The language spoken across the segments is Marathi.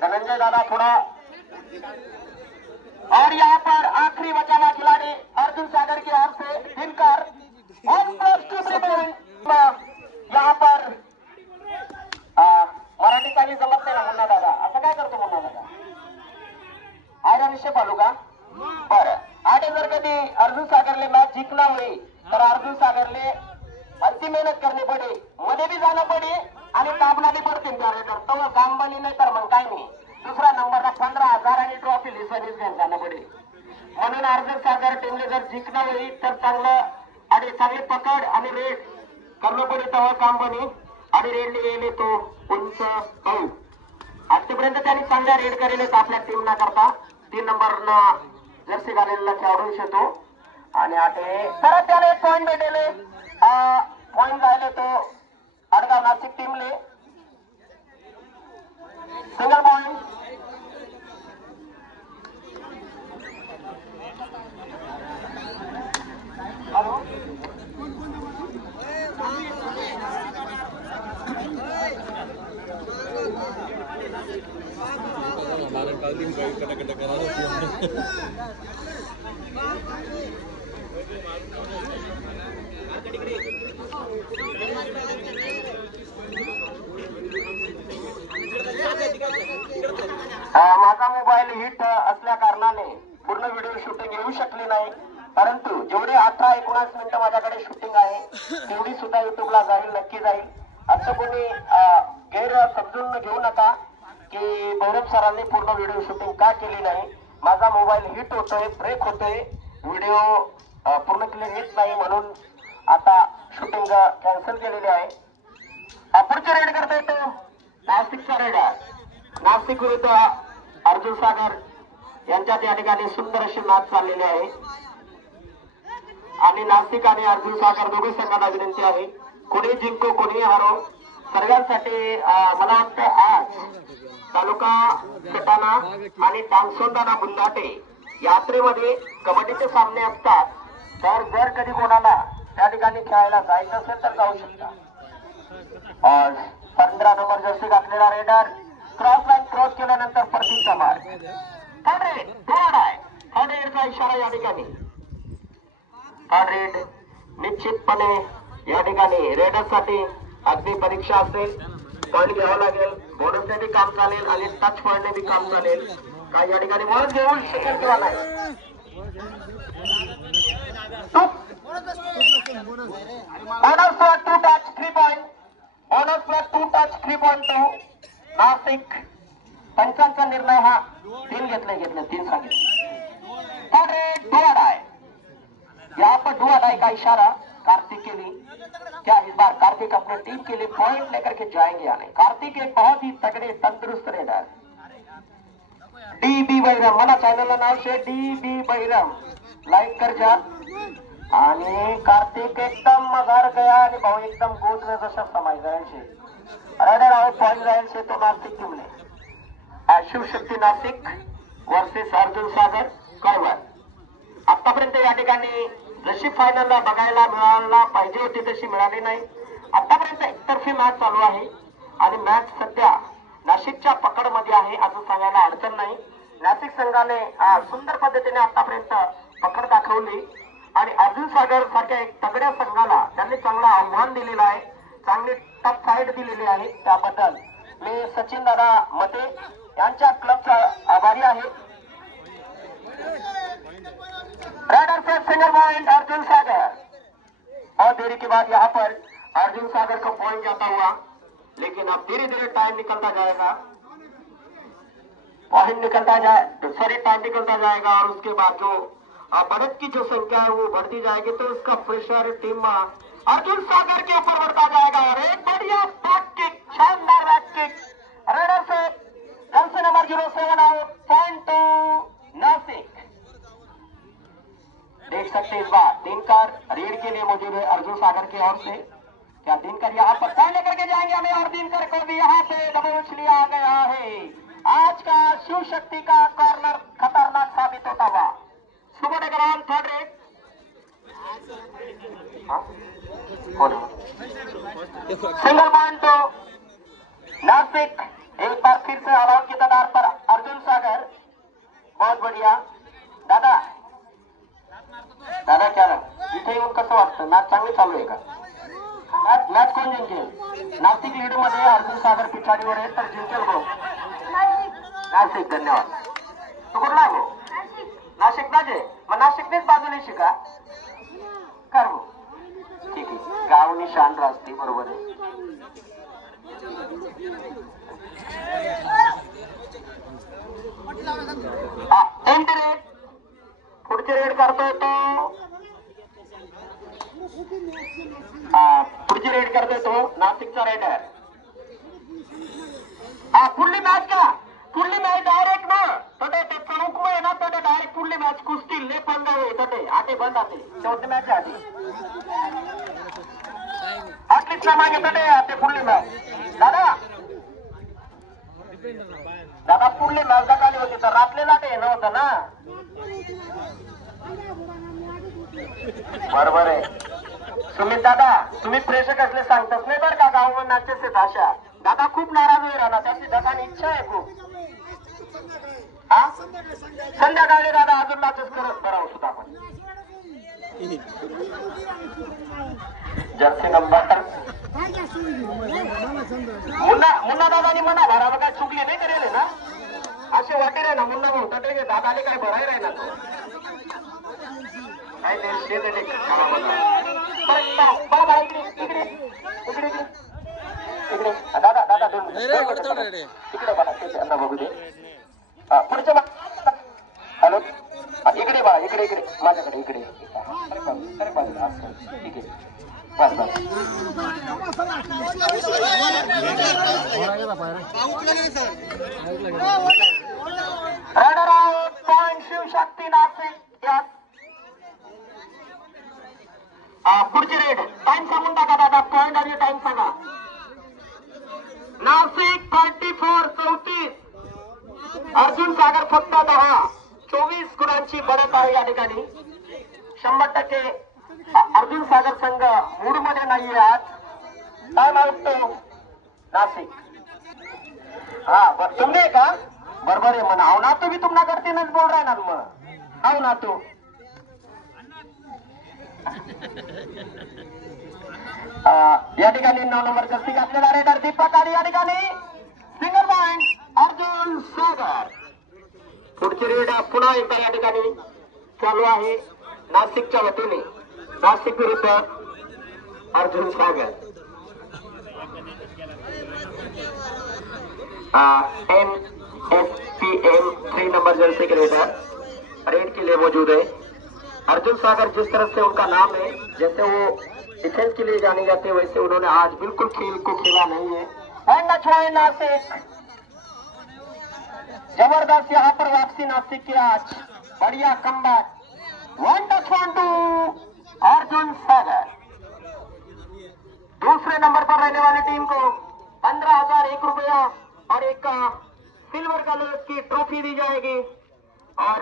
धनंजय दादा थोड़ा। और यहाँ पर आखिरी बचावा खिलाड़ी अर्जुन सागर की ओर से दिनकर 1+2 यहाँ पर मराठी काही जमत नाही ना मुन्ना दादा, असं काय करतो मुन्ना दादा? आयरन विषय पालू का बरं? आणि जर कधी अर्जुन सागरले मॅच जिंकला होई तर अर्जुन सागरले अति मेहनत करनी पडे, मध्ये भी जाणं पडे आणि दाबला भी पडते तर तो काम बनी नाही तर मग काय नाही. दुसरा नंबरला 15,000 आणि ट्रॉफी लिसानीच घेऊन जाणं पडे. म्हणून अर्जुन सागर टीमले जर जिंकणं होई तर चांगलं आणि चांगली पकड आणि रेड करणं पडे तेव्हा काम बनी. आणि रेडने गेले तो उंच भाऊ. आजपर्यंत त्यांनी चांगल्या रेड करेल आपल्या टीम ना करता. 3 नंबरला जर्सी घालेला खेळाडू शेतो आणि आटे परत त्याला 1 पॉइंट भेटेले. पॉइंट झाले तो अडगाव नाशिक टीमले सिंगल पॉइंट. हॅलो माझा मोबाईल हिट असल्या कारणाने पूर्ण व्हिडिओ शूटिंग येऊ शकले नाही. परंतु जेवढे 18-19 मिनिटं माझ्याकडे शूटिंग आहे तेवढी सुद्धा युट्यूबला जाईल, नक्की जाईल. असं कोणी गैर समजून घेऊ नका की भैरव सरांनी पूर्ण व्हिडिओ शूटिंग का केली नाही. माझा मोबाईल हिट होतोय, ब्रेक होतोय, व्हिडिओ पूर्ण क्लिअर येत नाही म्हणून आता शूटिंग कॅन्सल केलेली आहे. पुढचे रेड करता येतो नाशिकचा रेड आहे. नाशिक विरुद्ध अर्जुन सागर यांच्यात या ठिकाणी सुंदर अशी मॅच चाललेली आहे आणि नाशिक आणि अर्जुन सागर दोघे संघाला विनंती आहे कोणी जिंको कोणी हारो. सर्वांसाठी मला वाटतं आज तालुका सटाणा आणि टांगसोंदाना बुल्लाटे यात्रेमध्ये कबड्डीचे सामने असतात. तर जर कधी कोणाला त्या ठिकाणी खेळायला जायचं असेल तर जाऊ शकता. 15 नंबर जर्सी घातलेला रेडर क्रॉस लाईन क्रॉस केल्यानंतर परतीचा मार. थर्ड रेडचा इशारा या ठिकाणी. थर्ड रेड निश्चितपणे या ठिकाणी रेडरसाठी अगदी परीक्षा असेल. पॉईंट घ्यावा लागेल, बोनसने बी काम चालेल आणि टच पॉईंटने बी काम चालेल. काही या ठिकाणी बोनस घेऊ शकेल किंवा नाही. Bonus plus 2 touch 3 point. Bonus plus 2 touch 3.2. Nashik पंचांचा निर्णय हा 3 घेतले 3 सांगितले. थर्ड रेड डुआडाय. यहाँ पर डुआडाय का इशारा कार्तिक के लिए. क्या इस बार कार्तिक अपने टीम के लिए पॉइंट लेकर के जाएंगे या नहीं? कार्तिक एक बहुत ही तगड़े तंदुरुस्त रेडर. DB बैरम मला चॅनलला नाव शे DB बैरम लाईक कर जा. आणि कार्तिक एकदम मजार गया आणि भाऊ एकदम गोद में जशा समाई जाईल शे. रेडर आउट पॉइंट जाईल शे तो नाशिक टीमने. शिवशक्ती नाशिक वर्सेस अर्जुन सागर कळवण. आतापर्यंत या ठिकाणी जशी फायनलला बघायला मिळायला पाहिजे होती तशी मिळाली नाही. आतापर्यंत एकतर्फी मॅच चालू आहे आणि मॅच सध्या नाशिकच्या पकडमध्ये आहे असं सांगायला अडचण नाही. नाशिक संघाने सुंदर पद्धतीने आतापर्यंत पकड दाखवली आणि अर्जुन सागर सारख्या एक तगड्या संघाला त्यांनी चांगलं आव्हान दिलेलं आहे, चांगली टफ फाईट दिलेली आहे. त्याबद्दल मी सचिन दादा मते यांच्या क्लबचा आभारी आहे. रेडर से सिंगल पॉइंट अर्जुन सागर. और देरी के बाद यहाँ पर अर्जुन सागर का पॉइंट जाता हुआ, लेकिन अब धीरे धीरे टाइम निकलता जाएगा. पॉइंट निकलता टाइम निकलता जाएगा और उसके बाद जो बढ़त की जो संख्या है वो बढ़ती जाएगी तो उसका प्रेशर टीम अर्जुन सागर के ऊपर बढ़ता जाएगा. और एक बढ़िया बैक किक, शानदार बैक किक रेडर से jersey number 07 out. Point to Nashik. देख सकते हैं इस बार दिनकर रेड के लिए मौजूद है अर्जुन सागर की ओर से. क्या दिनकर यहाँ पर पॉइंट लेकर के जाएंगे हमें? और दिनकर को भी यहाँ पे दबोच लिया गया है. आज का शिव शक्ति का कॉर्नर खतरनाक साबित होता हुआ. सुबह ground third red. Single point तो नासिक एक बार फिर से ऑल आउट की तदार मॅच चांगली चालू आहे का? मॅच कोण जिंकेल? नाशिक लीड मध्ये अर्जुन सागर पिछाडीवर आहे तर जिंकेल कोण? नाशिक. धन्यवाद. तू कुठला आहे भाऊ? नाशिक नाचे. मग नाशिकनेच बाजूने शिका कर भाऊ. ठीक आहे. गाव निशान राजते बरोबर आहे. रेड पुढचे रेड करतोय तो पुढची रेड करतोय तो नाशिकचा रेड आहे. पुढली मॅच का? पुढली मॅच डायरेक्ट ना तटे ते प्रमुख आहे ना तटे डायरेक्ट पुढली मॅच कुस्ती ले पंगा होय तटे आटे बंद आते शेवटची मॅच आहे आटलीच ना मागे तटे ते पुढली मॅच. दादा पुढली मॅच दाखवली होती तर रातले लाटे नव्हतं ना. बरोबर आहे. सुमित दादा तुम्ही प्रेक्षक असले सांगताच नाही बरं का गावावर मॅचेस आहेत अशा. दादा खूप नाराज होईल राहणार त्याची दगाने इच्छा आहे खूप. संध्याकाळी दादा अजून मॅचेस करत बरं सुद्धा आपण जर्सी नंबर मुन्ना दादानी म्हणा भरावा काय चुकली नाही करेल ना असे वाटे रे ना मुन्ना भाऊ तटे दादाने काय भराय राही ना तो काय इकडे दादा दादा इकडे बघा बघू दे पुढच्या हॅलो इकडे बघा इकडे इकडे माझ्याकडे इकडे ठीक आहे बस बस. पॉइंट शिवशक्ती नाशिक यात पुढची रेड टाइम सांगून टाका दादा. पॉइंट आणि टाइम सांगा. नाशिक 34-34 अर्जुन सागर फक्त 10-24 गुणांची बढत आहे या ठिकाणी. 100% अर्जुन सागर संघ मूड मध्ये नाहीये आज. टाइम आउट तो नाशिक. तुम्ही का बरोबर आहे म्हणा. अहो ना तो भी तुम्हाला करतेनच बोल राय ना मग अहो ना तो या ठिकाणी 9 नंबर कस्ती घातलेला रेडर दीपक आणि या ठिकाणी सिंगल पॉइंट अर्जुन सागर. पुढची रेड पुन्हा एकदा या ठिकाणी चालू आहे नाशिकच्या वतीने. नाशिक विरुद्ध अर्जुन सागर. MSPM 3 नंबर जर्सी के रेडर रेड के लिए मौजूद है. अर्जुन सागर जिस तरह से उनका नाम है जैसे वो डिफेंस के लिए जाने जाते वैसे उन्होंने आज बिल्कुल खेल को खेला नहीं है. नासिक जबरदस्त यहाँ पर वापसी नासिक की आज बढ़िया कमबैक. 1-2 अर्जुन सागर. दूसरे नंबर पर रहने वाली टीम को 15,001 रुपया और एक सिल्वर कलर की ट्रॉफी दी जाएगी. और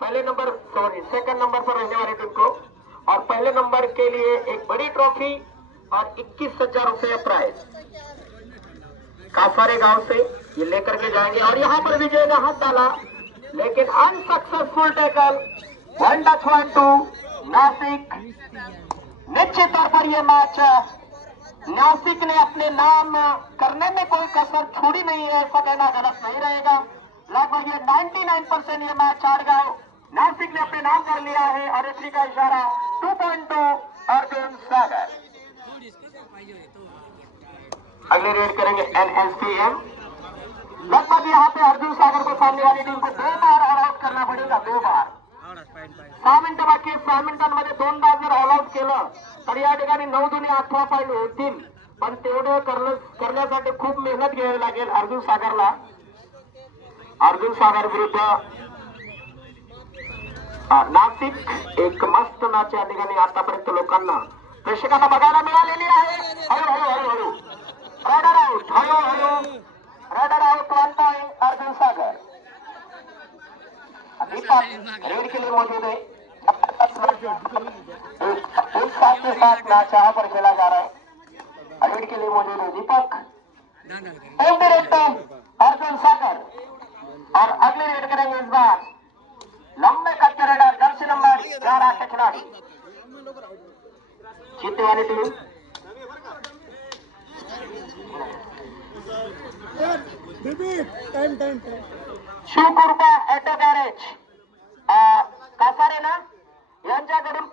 सेकंड नंबर पर रहने वाली टीम को और पहले नंबर के लिए एक बड़ी ट्रॉफी और 21,000 रुपया प्राइज कासारे गांव से ये लेकर के जाएंगे. और यहाँ पर विजय ने हाथ डाला लेकिन अनसक्सेसफुल टैकल. 1-2 नासिक. निश्चित तौर पर यह मैच नासिक ने अपने नाम करने में कोई कसर छोड़ी नहीं है ऐसा कहना गलत नहीं रहेगा. लगभग ये 99% ये मैच आड़गांव नासिक ने अपने नाम कर लिया है. और इसी का इशारा 2.2 अर्जुन सागर. अगले रेड करेंगे NSPM. लगभग यहाँ पे अर्जुन सागर को सामने वाली टीम को 2 बार ऑल आउट करना पड़ेगा. 2 बार 6 मिनिटं बाकी. 6 मिनिटांमध्ये 2दा जर ऑल आउट केलं तर या ठिकाणी 9-2-18 पॉईंट होतील. पण तेवढं करण्यासाठी खूप मेहनत घ्यावी लागेल अर्जुन सागरला. अर्जुन सागर विरुद्ध नाशिक. एक मस्त मॅच या ठिकाणी आतापर्यंत लोकांना प्रेक्षकांना बघायला मिळालेली आहे. हळूहळू रायडर आउट. हळूहळू रायडर आउट. 1 पॉइंट अर्जुन सागर. दीपक रेड के लिए मौजूद है. एक साथ के साथ मैच यहाँ पर खेला जा रहा है. रेड के लिए मौजूद है दीपक. अर्जुन सागर. और अगले रेड करेंगे इस बार लंबे कद के रेडर जर्सी नंबर 11 के खिलाड़ी चित्तेवाली team Shivkrupa auto garage Kasare ना यांच्याकडून